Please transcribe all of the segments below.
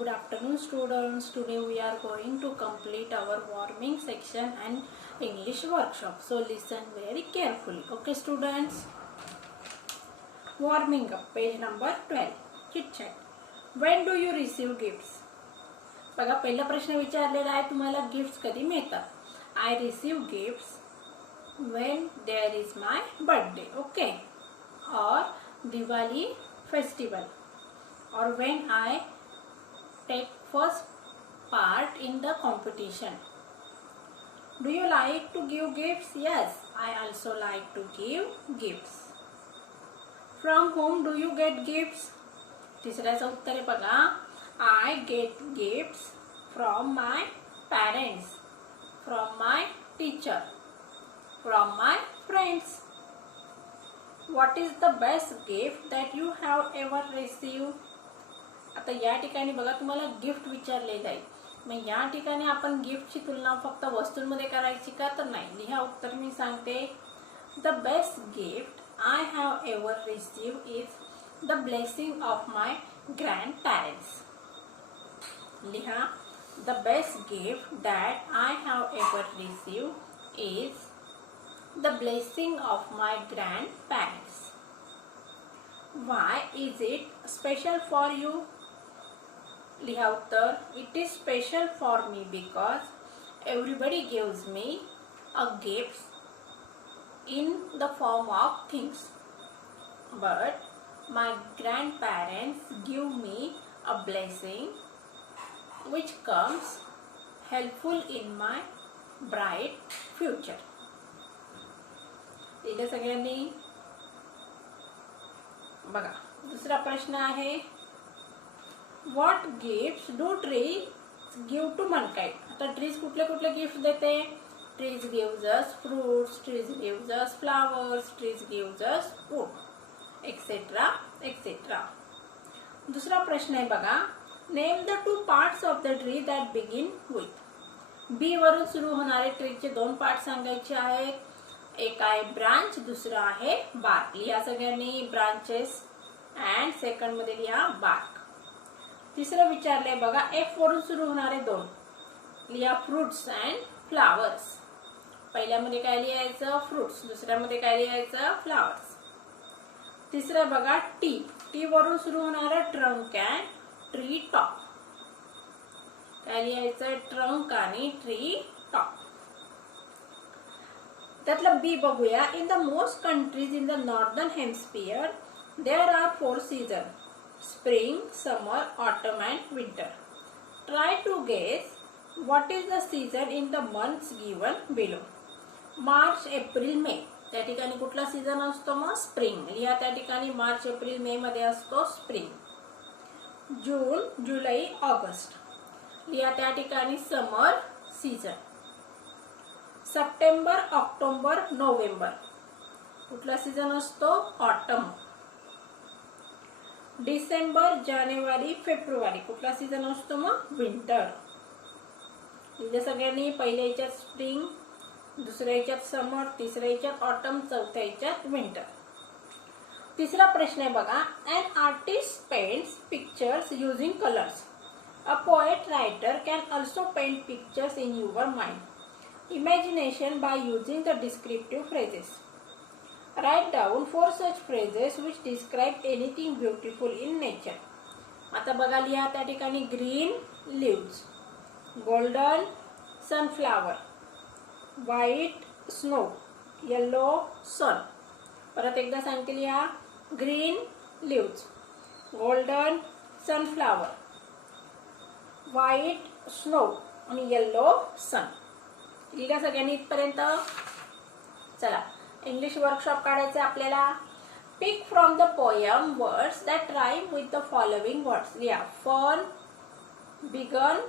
Good afternoon students. Today we are going to complete our warming section and English workshop. So listen very carefully. Okay students. Warming up, page number 12. Chit chat. When do you receive gifts? बघा पहिला प्रश्न विचारलेला आहे तुम्हाला gifts कधी मिळतात. I receive gifts when there is my birthday, okay, or Diwali festival, or when I take first part in the competition. Do you like to give gifts? Yes, I also like to give gifts. From whom do you get gifts? तिसऱ्याचं उत्तर आहे बघा. I get gifts from my parents, from my teacher, from my friends. What is the best gift that you have ever received? आता या ठिकाणी बघा तुम्हाला gift विचारलेलं आहे. मग या ठिकाणी आपण गिफ्टची तुलना फक्त वस्तूंमध्ये करायची का? तर नाही. लिहा उत्तर मी सांगते. The best gift I have ever received is the blessing of my grandparents. लिहा. The best gift that I have ever received is the blessing of my grandparents. Why is it special for you? लिहा उत्तर. It is special for me because everybody gives me a gift in the form of things, but my grandparents give me a blessing which comes helpful in my bright future. ठीक आहे सगळ्यांनी. बघा दुसरा प्रश्न आहे. What gifts do trees give to mankind? आता trees कुठले कुठले गिफ्ट देते? Trees gives us fruits, trees gives us flowers, trees gives us wood, etcetera etcetera. दुसरा प्रश्न आहे बघा. Name the two parts of the tree that begin with. B वरून सुरू होणारे ट्रीचे दोन पार्ट सांगायचे आहेत. एक आहे ब्रांच, दुसरा आहे बार्क. लिहा सगळ्यांनी. ब्रांचेस अँड सेकंड मध्ये लिहा बार्क. तिसरं विचारलंय बघा. एफ वरून सुरू होणारे दोन. लिहा फ्रुट्स अँड फ्लावर्स. पहिल्यामध्ये काय लिहायचं? फ्रुट्स. दुसऱ्यामध्ये काय लिहायचं? फ्लावर्स. तिसरं बघा टी. टी वरून सुरू होणारं ट्रंक अँड ट्री टॉप. काय लिहायचं? ट्रंक आणि ट्री टॉप. त्यातलं बी बघूया. In the most countries in the northern hemisphere there are 4 season: spring, summer, autumn and winter. Try to guess what is the season in the months given below. March, April, May. त्या ठिकाणी कुठला season असतो? मग spring. लिहा त्या ठिकाणी. March, April, मे मध्ये असतो स्प्रिंग. जून, जुलै, ऑगस्ट. लिहा त्या ठिकाणी समर सीझन. September, October, November. कुठला सीझन असतो? ऑटम. डिसेंबर, जानेवारी, फेब्रुवारी. कुठला सीझन असतो? मग विंटर. म्हणजे सगळ्यांनी पहिल्या ह्याच्यात स्प्रिंग, दुसऱ्या ह्याच्यात समर, तिसऱ्या ह्याच्यात ऑटम, चौथ्या ह्याच्यात विंटर. तिसरा प्रश्न आहे बघा. An artist paints pictures using colours. A poet writer can also paint pictures in your mind. Imagination by using the descriptive phrases. Write down 4 such phrases which describe anything beautiful in nature. आता बघा. लिहा त्या ठिकाणी. Green leaves, golden sunflower, white snow, yellow sun. परत एकदा सांगते. लिहा. Green leaves, golden sunflower, white snow आणि येलो सन. ठीक आहे सगळ्यांनी इथपर्यंत. चला इंग्लिश वर्कशॉप काढायचं आपल्याला. Pick from the poem words that rhyme with the following words. लिहा. Fun, begun,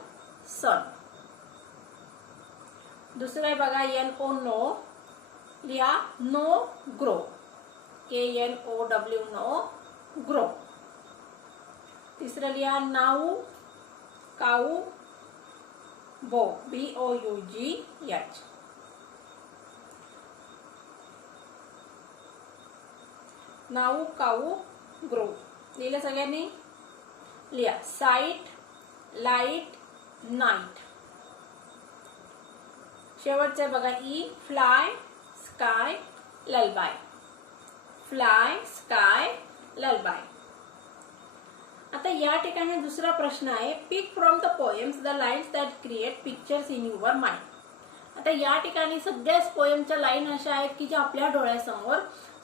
sun. दुसरं आहे बघा. NO no. लिहा. No, grow. KNOW know, grow. तिसरं लिहा. Now, cow, bough. BOUGH. Now, cow, grow. लिहिलं सगळ्यांनी. लिहा. Sight, light, night. शेवटचे बघा E, fly, sky, lullaby. Fly, sky, lullaby. आता या ठिकाणी दुसरा प्रश्न आहे, pick from the poems the lines that create pictures in your mind. आता या ठिकाणी सगळ्याच पोएमच्या लाईन अशा आहेत की ज्या आपल्या डोळ्यासमोर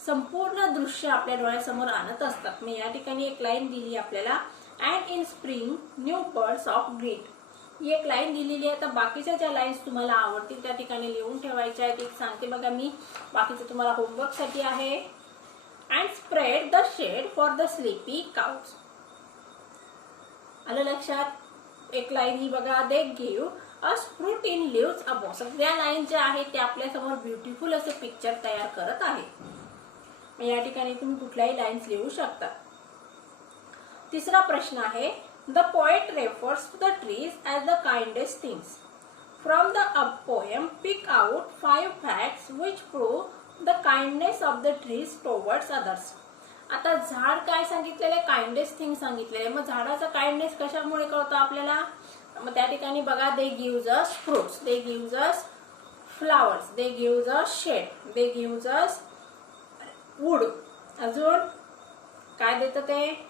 संपूर्ण दृश्य आपल्या डोळ्यासमोर आणत असतात. मी या ठिकाणी एक लाईन दिली आपल्याला, and in spring new birds of green. ही एक लाईन दिलेली आहे. तर बाकीच्या ज्या लाईन्स तुम्हाला आवडतील त्या ठिकाणी लिहून ठेवायच्या आहेत. एक सांगते बघा मी, बाकीचं तुम्हाला होमवर्कसाठी आहे. And spread the shade for the sleepy cows. आलं लक्षात? एक लाईन ही बघा, they give us fruit in leaves above. सगळ्या लाईन ज्या आहेत त्या आपल्या समोर ब्युटिफुल असे पिक्चर तयार करत आहे. या ठिकाणी तुम्ही कुठल्याही लाईन्स लिहू शकता. तिसरा प्रश्न आहे, the poet refers to the trees as the kindest things. From the poem pick out 5 facts which prove the kindness of the trees towards others. आता झाड काय सांगितलेलं आहे? काइंडेस्ट थिंग सांगितलेलं आहे. मग झाडाचा काइंडनेस कशामुळे कळतो आपल्याला? मग त्या ठिकाणी बघा, दे गिव्हज अस फ्रुट्स, दे गिव्हज अस फ्लावर्स, दे गिव्हज अस शेड, दे गिव्हज अस वूड. अजून काय देतं ते?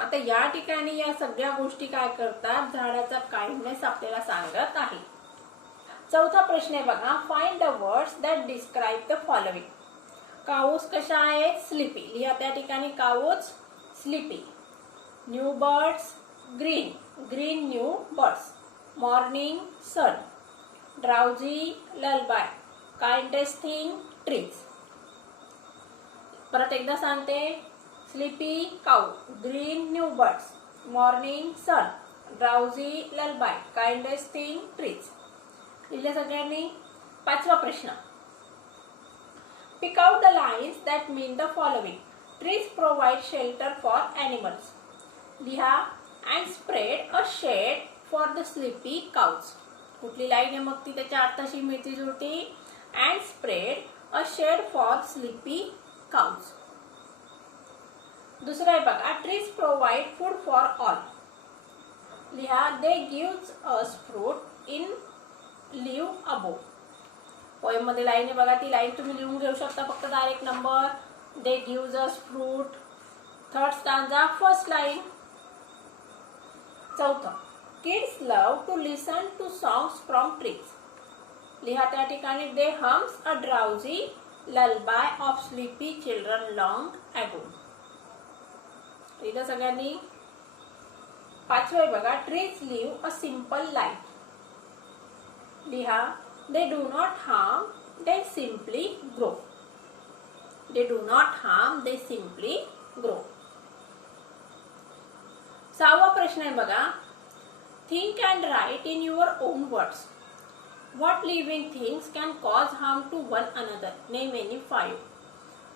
आता या ठिकाणी या सगळ्या गोष्टी काय करतात? झाडाचा काइंडनेस आपल्याला सांगत आहे. चौथा प्रश्न आहे बघा, find the words that describe the following. Cows कशा आहेत? स्लीपी. लिहा त्या ठिकाणी cows, sleepy. New birds, green, green new birds. Morning, sun. Drowsy, lullaby. Kindest thing, trees. परत एकदा सांगते, sleepy cow, green new birds, morning sun, drowsy lullaby, kindest thing trees. लिहिले सगळ्यांनी? पाचवा प्रश्न, pick out the lines that mean the following. Trees provide shelter for animals. लिहा, and spread a shade for the sleepy cows. कुठली line आहे मग ती? त्याच्या अर्थाशी मिळती जुळती. And spread a shade for sleepy cows. दुसरा आहे बघा, trees provide food for all. लिहा, they gives us fruit in leaves above. Poem मध्ये लाईन आहे बघा, ती लाईन तुम्ही लिहून घेऊ शकता फक्त direct number. They gives us fruit. Third stanza, first line. चौथं, kids love to listen to songs from trees. लिहा त्या ठिकाणी, दे hums a drowsy lullaby of sleepy children long ago. लिहिलं सगळ्यांनी? पाचवं आहे बघा, trees live a simple life. लिहा, they do not harm, they simply grow. They do not harm, they simply grow. सहावा प्रश्न आहे बघा, think and write in your own words. What living things can cause harm to one another. Name any 5.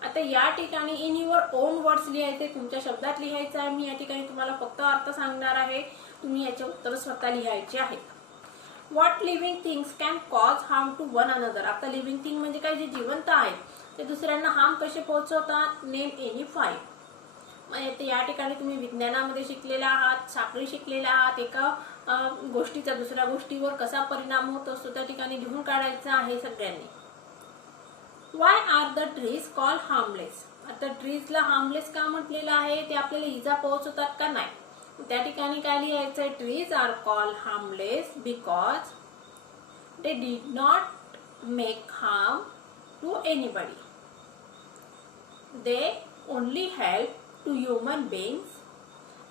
आता या ठिकाणी in your own words लिहायचे, तुमच्या शब्दात लिहायचं आहे. मी या ठिकाणी तुम्हाला फक्त अर्थ सांगणार आहे, तुम्ही याचे उत्तर स्वतः लिहायचे आहेत. What living things can cause harm to one another. आता लिव्हिंग थिंग म्हणजे काय? जे जिवंत आहेत ते दुसऱ्यांना हार्म कसे पोहोचवतात? Name any 5. मग या ठिकाणी तुम्ही विज्ञानामध्ये शिकलेला आहात, साखळी शिकलेला आहात. एका गोष्टीचा दुसऱ्या गोष्टीवर कसा परिणाम होत असतो त्या ठिकाणी लिहून काढायचं आहे सगळ्यांनी. Why are the trees call harmless. आता ट्रीजला हार्मलेस का म्हटलेलं आहे? ते आपल्याला इजा पोहोचवतात का? नाही. त्या ठिकाणी काय लिहायचंय? Trees are call harmless because they did not make harm to anybody. They only help to human beings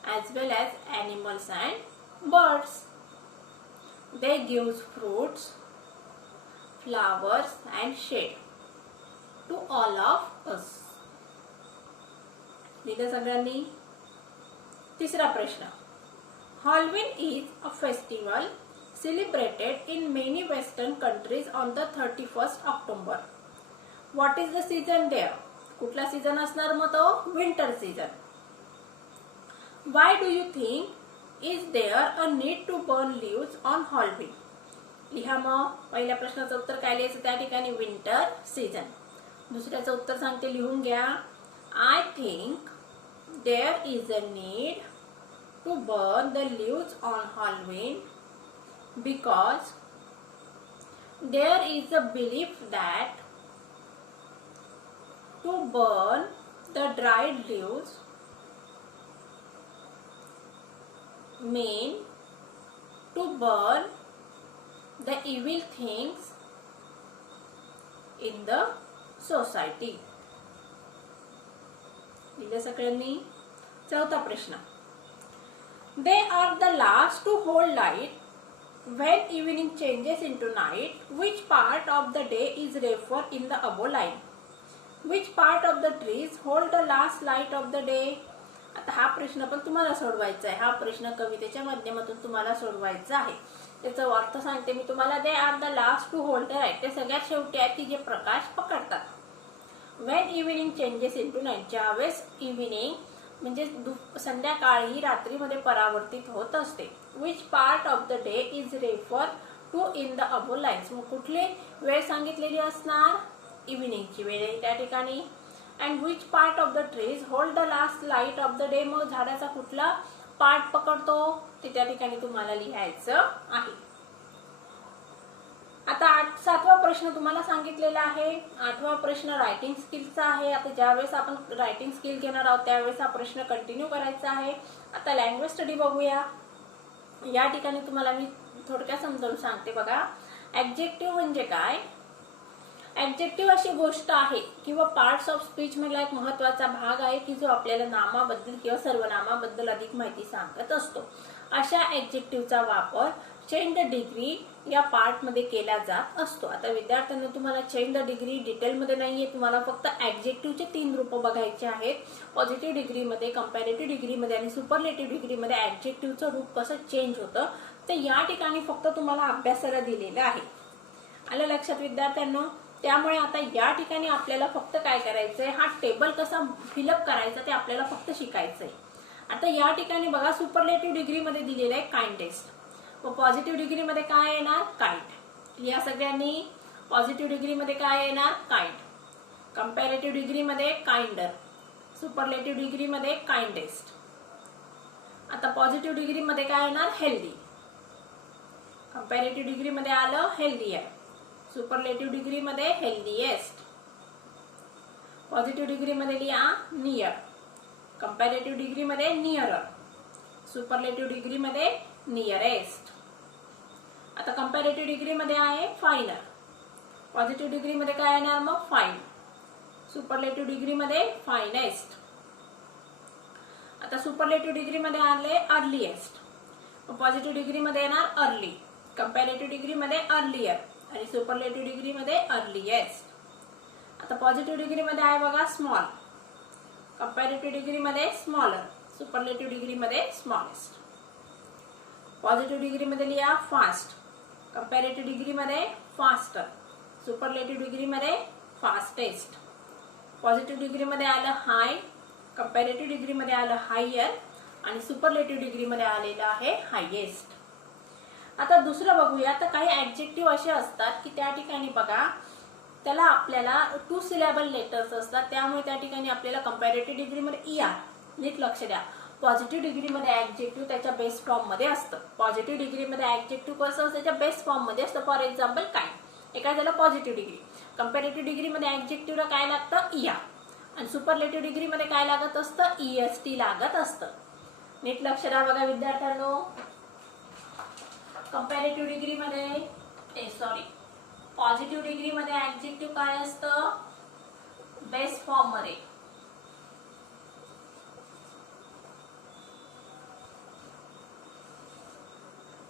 as well as animals and birds. They gives fruits, flowers and shade to all of us. लिहिलं सगळ्यांनी? तिसरा प्रश्न, Halloween is a festival celebrated in many western countries on the 31st October. What is the season there? कुठला season असणार मग तो? Winter season. Why do you think is there a need to burn leaves on Halloween? लिहा मग. पहिल्या प्रश्नाचं उत्तर काय लिहायचं त्या ठिकाणी? Winter season. दुसऱ्याचं उत्तर सांगते, लिहून घ्या. I think there is a need to burn the leaves on Halloween because there is a belief that to burn the dried leaves mean to burn the evil things in the society. दिले सगळ्यांनी. चौथा प्रश्न. They are the last to hold light when evening changes into night. Which part of the day is referred in the above line? Which part of the trees hold the last light of the day? आता हा प्रश्न पण तुम्हाला सोडवायचा आहे. हा प्रश्न कवितेच्या माध्यमातून तुम्हाला सोडवायचा आहे. त्याचा अर्थ सांगते मी तुम्हाला. They are the last to hold the light. ते सगळ्यात शेवटी आहेत की जे प्रकाश पकडतात. When evening changes into night. ज्यावेळेस इव्हिनिंग म्हणजे संध्याकाळी रात्रीमध्ये परावर्तित होत असते. Which part of the day is refer to in the above lines. मग कुठली वेळ सांगितलेली असणार? इव्हिनिंगची वेळ त्या ठिकाणी. And which part of the trees hold the last light of the day. मग झाडाचा कुठला पार्ट पकडतो ते त्या ठिकाणी तुम्हाला लिहायचं आहे. आता 7वा प्रश्न तुम्हाला सांगितलेला आहे. 8वा प्रश्न रायटिंग स्किलचा आहे. आता ज्यावेळेस आपण रायटिंग स्किल घेणार आहोत त्यावेळेस हा प्रश्न कंटिन्यू करायचा आहे. आता लँग्वेज स्टडी बघूया. या ठिकाणी तुम्हाला मी थोडक्यात समजावून सांगते बघा. ऍडजेक्टिव्ह म्हणजे काय? ऍडजेक्टिव्ह अशी गोष्ट आहे किंवा पार्ट्स ऑफ स्पीच मधला एक महत्वाचा भाग आहे की जो आपल्याला नामाबद्दल किंवा सर्वनामाबद्दल अधिक माहिती सांगत असतो. अशा ऍडजेक्टिव्हचा वापर चेंज द डिग्री या पार्ट मध्ये केला जात असतो. आता विद्यार्थ्यांना तुम्हाला चेंज द डिग्री डिटेलमध्ये नाहीये. तुम्हाला फक्त ऍडजेक्टिव्हचे 3 रूप बघायचे आहेत. पॉझिटिव्ह डिग्रीमध्ये, कंपॅरेटिव्ह डिग्रीमध्ये आणि सुपरलेटिव्ह डिग्रीमध्ये ऍडजेक्टिव्हचं रूप कसं चेंज होतं ते या ठिकाणी फक्त तुम्हाला अभ्यासाला दिलेलं आहे. आलं लक्षात विद्यार्थ्यांनो? त्यामुळे आता या ठिकाणी आपल्याला फक्त काय करायचंय, हा टेबल कसा फिलअप करायचा ते आपल्याला फक्त शिकायचंय. आता या ठिकाणी बघा सुपरलेटिव्ह डिग्रीमध्ये दिलेलं आहे काइंडेस्ट व पॉझिटिव्ह डिग्रीमध्ये काय येणार? काइंड. या सगळ्यांनी पॉझिटिव्ह डिग्रीमध्ये काय येणार? काइंड. कंपॅरेटिव्ह डिग्रीमध्ये काइंडर. सुपरलेटिव्ह डिग्रीमध्ये काइंडेस्ट. आता पॉझिटिव्ह डिग्रीमध्ये काय येणार? हेल्दी. कंपॅरेटिव्ह डिग्रीमध्ये आलं हेल्दीयर. सुपरलेटिव्ह डिग्रीमध्ये हेल्दीएस्ट. पॉझिटिव्ह डिग्रीमध्ये लिहा नियर. कंपॅरेटिव्ह डिग्रीमध्ये नियरर. सुपरलेटिव्ह डिग्रीमध्ये नियरेस्ट. आता कंपॅरेटिव्ह डिग्रीमध्ये आहे फायनर. पॉझिटिव्ह डिग्रीमध्ये काय येणार मग? फाईन. सुपरलेटिव्ह डिग्रीमध्ये फायनेस्ट. आता सुपरलेटिव्ह डिग्रीमध्ये आले अर्लीएस्ट. पॉझिटिव्ह डिग्रीमध्ये येणार अर्ली. कंपॅरेटिव्ह डिग्रीमध्ये अर्लियर आणि सुपरलेटिव्ह डिग्रीमध्ये अर्लीएस्ट. आता पॉझिटिव्ह डिग्रीमध्ये आहे बघा स्मॉल. कंपॅरेटिव्ह डिग्रीमध्ये स्मॉलर. सुपरलेटिव्ह डिग्रीमध्ये स्मॉलेस्ट. पॉझिटिव्ह डिग्रीमध्ये लिहा फास्ट. कंपॅरेटिव्ह डिग्रीमध्ये फास्टर. सुपरलेटिव्ह डिग्रीमध्ये फास्टेस्ट. पॉझिटिव्ह डिग्रीमध्ये आलं हाय. कंपॅरेटिव्ह डिग्रीमध्ये आलं हायर आणि सुपरलेटिव्ह डिग्रीमध्ये आलेलं आहे हायेस्ट. आता दुसरं बघूया. तर काही ऍडजेक्टिव्ह असे असतात की त्या ठिकाणी बघा त्याला आपल्याला 2 सिलेबल लेटर्स असतात. त्यामुळे त्या ठिकाणी आपल्याला कंपॅरेटिव्ह डिग्रीमध्ये ER. नीट लक्ष द्या. पॉझिटिव्ह डिग्रीमध्ये ऍडजेक्टिव्ह त्याच्या बेस फॉर्म मध्ये असतं. पॉझिटिव्ह डिग्रीमध्ये ऍडजेक्टिव्ह कसं असतं? त्याच्या बेस फॉर्म मध्ये असतं. For example kind. एका झालं पॉझिटिव्ह डिग्री. कंपॅरेटिव्ह डिग्रीमध्ये ऍडजेक्टिव्हला काय लागतं? ER. आणि सुपरलेटिव्ह डिग्रीमध्ये काय लागत असतं? EST लागत असतं. नीट लक्ष द्या बघा विद्यार्थ्यांनो. कंपॅरेटिव्ह डिग्रीमध्ये पॉझिटिव्ह डिग्रीमध्ये ऍडजेक्टिव्ह काय असतं? बेस फॉर्म मध्ये.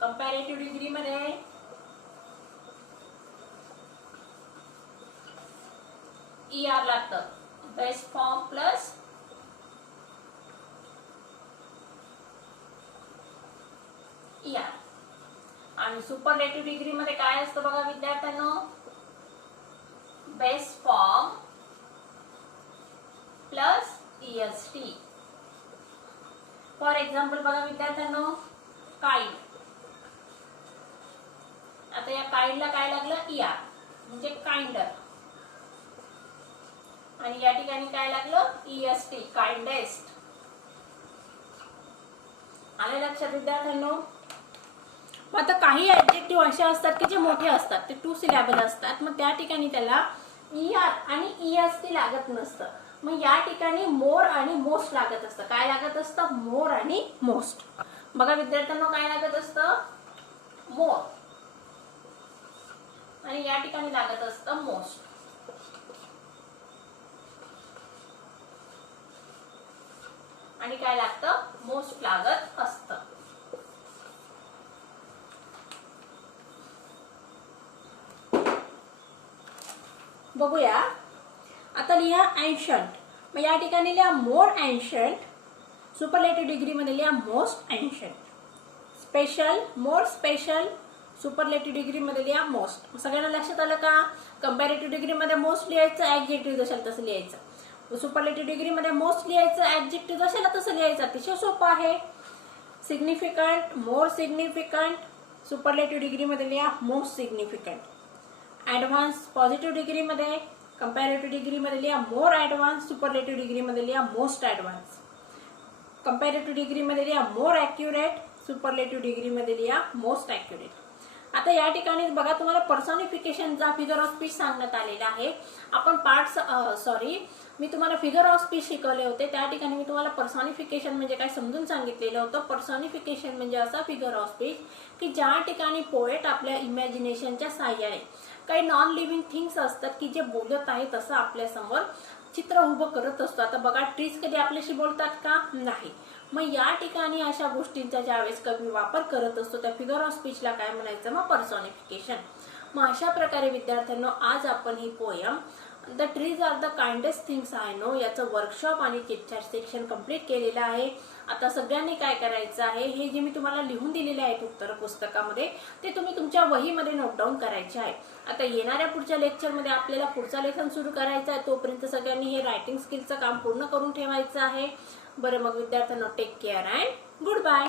कंपॅरेटिव्ह डिग्रीमध्ये ER लागतं. Base form plus ER. आणि सुपरलेटिव्ह डिग्रीमध्ये काय असतं बघा विद्यार्थ्यांनो? Base form plus EST. For example बघा विद्यार्थ्यांनो काइंड. आता या काइंडला काय लागलं? ER म्हणजे काइंडर. आणि या ठिकाणी काय लागलं? EST kindest. आले लक्षात विद्यार्थ्यांनो? मग आता काही ऍडजेक्टिव्ह असे असतात की जे मोठे असतात, ते 2 सिलॅबल असतात, मग त्या ठिकाणी त्याला ER आणि EST लागत नसतं. मग या ठिकाणी मोर आणि मोस्ट लागत असतं. काय लागत असतं? मोर आणि मोस्ट. बघा विद्यार्थ्यांनो, काय लागत असतं? मोर. आणि या ठिकाणी लागत असतं मोस्ट. आणि काय लागतं? मोस्ट लागत असतं. बघूया आता. लिहा एन्शंट. मग या ठिकाणी लिहा मोर एन्शंट. सुपरलेटिव्ह डिग्री मध्ये लिहा most ancient. Special, more special. Superlative degree मध्ये लिहा मोस्ट. सगळ्यांना लक्षात आलं का? कंपॅरेटिव्ह डिग्री मध्ये मोस्ट लिहायचं, ऍडजेक्टिव्ह जशाल तसं लिहायचं. सुपरलेटिव्ह डिग्री मध्ये मोस्ट लिहायचं, ऍडजेक्टिव्ह जशाला तसं लिहायचं. अतिशय सोपं आहे. Significant, more significant. Superlative degree मध्ये लिहा most significant. Advance positive degree मध्ये, कंपॅरेटिव्ह डिग्री मध्ये लिहा मोर ऍडव्हान्स. सुपरलेटिव्ह डिग्री मध्ये लिहा मोस्ट ऍडव्हान्स. कंपॅरेटिव्ह डिग्री मध्ये लिहा मोर ॲक्युरेट. सुपरलेटिव्ह डिग्री मध्ये लिहा मोस्ट ॲक्युरेट. आता या ठिकाणी बघा, तुम्हाला पर्सॉनिफिकेशनचा फिगर ऑफ स्पीच सांगण्यात आलेला आहे. आपण मी तुम्हाला फिगर ऑफ स्पीच शिकवले होते, त्या ठिकाणी मी तुम्हाला पर्सॉनिफिकेशन म्हणजे काय समजून सांगितलेलं होतं. पर्सॉनिफिकेशन म्हणजे असा फिगर ऑफ स्पीच की ज्या ठिकाणी पोएट आपल्या इमॅजिनेशनच्या साह्याने काही नॉन लिव्हिंग थिंग्स असतात की जे बोलत आहे तसं आपल्या समोर चित्र उभं करत असतो. आता बघा, ट्रीज कधी आपल्याशी बोलतात का? नाही. मग या ठिकाणी अशा गोष्टींचा ज्यावेळेस कवी वापर करत असतो त्या फिगर ऑफ स्पीचला काय म्हणायचं? मग पर्सॉनिफिकेशन. मग अशा प्रकारे विद्यार्थ्यांनो, आज आपण ही poem the trees are the kindest things I know याचं वर्कशॉप आणि चिटचॅट सेक्शन कंप्लीट केलेलं आहे. आता सगळ्यांनी काय करायचं आहे, हे जे मी तुम्हाला लिहून दिलेले आहेत उत्तर पुस्तकामध्ये, ते तुम्ही तुमच्या वहीमध्ये नोट डाऊन करायचे आहे. आता येणाऱ्या पुढच्या लेक्चरमध्ये आपल्याला पुढचा लेसन सुरू करायचा आहे. तोपर्यंत सगळ्यांनी हे रायटिंग स्किलचं काम पूर्ण करून ठेवायचं आहे. बरं, मग विद्यार्थ्यांनो, take care and good bye.